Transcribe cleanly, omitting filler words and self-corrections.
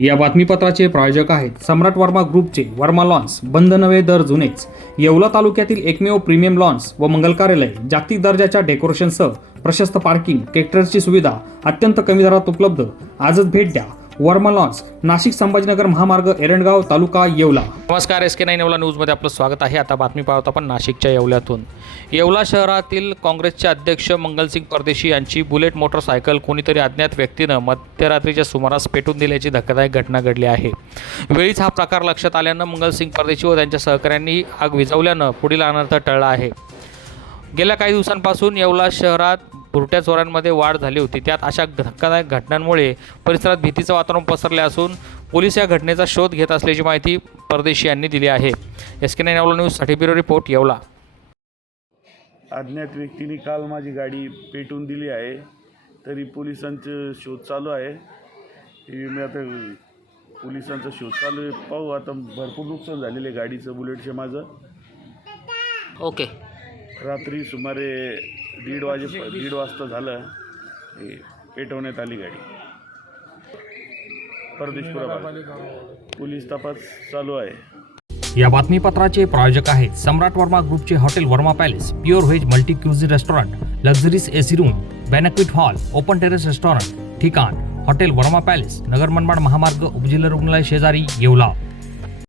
या बातमीपत्राचे प्रायोजक आहेत सम्राट वर्मा ग्रुपचे वर्मा लॉन्स, बंद नवे दर जुनेच, येवला तालुक्यातील एकमेव प्रीमियम लॉन्स व मंगल कार्यालय, जागतिक दर्जाच्या डेकोरेशनसह प्रशस्त पार्किंग, ट्रॅक्टरची सुविधा अत्यंत कमी दरात उपलब्ध. आजच भेट द्या. वर्मा लॉन्स, नाशिक संभाजीनगर महामार्ग, एरंडगाव तालुका, येवला. नमस्कार, SK9 येवला न्यूजमध्ये आपलं स्वागत आहे. आता बातमी पाहतो आपण नाशिकच्या येवल्यातून. येवला शहरातील काँग्रेसचे अध्यक्ष मंगलसिंग परदेशी यांची बुलेट मोटरसायकल कोणीतरी अज्ञात व्यक्तीनं मध्यरात्रीच्या सुमारास पेटून दिल्याची धक्कादायक घटना घडली आहे. वेळीच हा प्रकार लक्षात आल्यानं मंगलसिंग परदेशी व त्यांच्या सहकाऱ्यांनी आग विझवल्यानं पुढील अनर्थ टळला आहे. गेल्या काही दिवसांपासून येवला शहरात बुरट्या चोऱ्यांमध्ये वाढ झाली होती. त्यात अशा धक्कादायक घटनांमुळे परिसरात भीतीचं वातावरण पसरले असून पोलीस या घटनेचा शोध घेत असल्याची माहिती परदेशी यांनी दिली आहे. SK9 येवला न्यूजसाठी ब्युरो रिपोर्ट, येवला. अज्ञात व्यक्तीने काल माझी गाडी पेटवून दिली आहे, तरी पोलिसांचा शोध चालू आहे. मी आता पोलिसांचा शोध चालू आहे, पाहू. आता भरपूर नुकसान झालेलं आहे गाडीचं, बुलेटचे माझं. ओके. रात्री सुमारे 1:30 वाजता झालं हे पेटवण्यात आली गाडी. परदेशपुरा पोलीस तपास चालू आहे. या बातमीपत्राचे प्रायोजक आहेत सम्राट वर्मा ग्रुपचे hotel Varma palace, pure veg multi cuisine restaurant, luxurious AC room, banquet hall, open terrace restaurant. ठिकाण हॉटेल वर्मा पॅलेस, नगर मनमाड महामार्ग, उपजिल्हा रुग्णालय शेजारी, येवला.